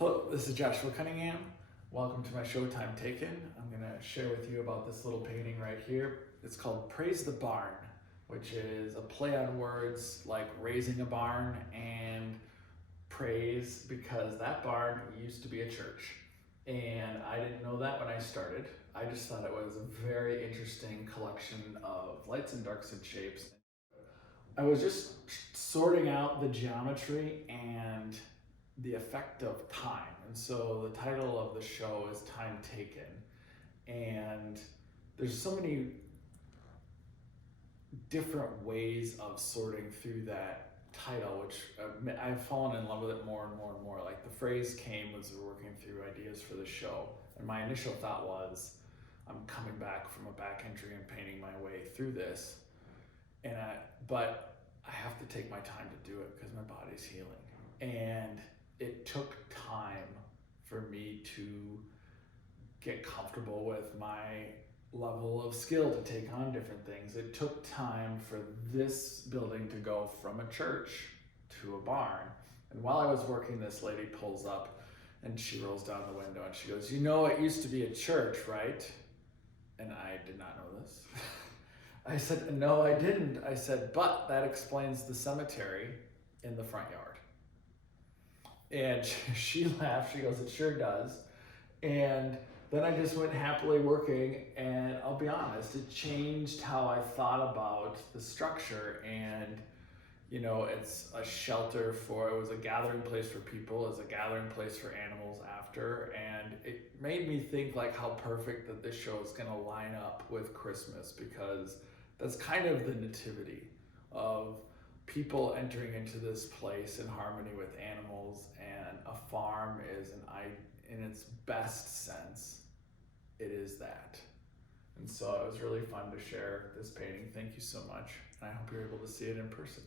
Hello, this is Joshua Cunningham. Welcome to my show, Time Taken. I'm going to share with you about this little painting right here. It's called Praise the Barn, which is a play on words like raising a barn and praise, because that barn used to be a church. And I didn't know that when I started. I just thought it was a very interesting collection of lights and darks and shapes. I was just sorting out the geometry and the effect of time. And so the title of the show is Time Taken. And there's so many different ways of sorting through that title, which I've fallen in love with it more and more and more. Like the phrase came as we were working through ideas for the show. And my initial thought was, I'm coming back from a back injury and painting my way through this. But I have to take my time to do it because my body's healing. And it took time for me to get comfortable with my level of skill to take on different things. It took time for this building to go from a church to a barn. And while I was working, this lady pulls up and she rolls down the window and she goes, "You know, it used to be a church, right?" And I did not know this. I said, "No, I didn't." I said, "But that explains the cemetery in the front yard." And she laughed. She goes, "It sure does." And then I just went happily working, and I'll be honest, it changed how I thought about the structure. And it's a shelter it was a gathering place for people, it's a gathering place for animals after. And it made me think like how perfect that this show is gonna line up with Christmas, because that's kind of the nativity of people entering into this place in harmony with animals. And a farm is in its best sense, it is that. And so it was really fun to share this painting. Thank you so much. And I hope you're able to see it in person.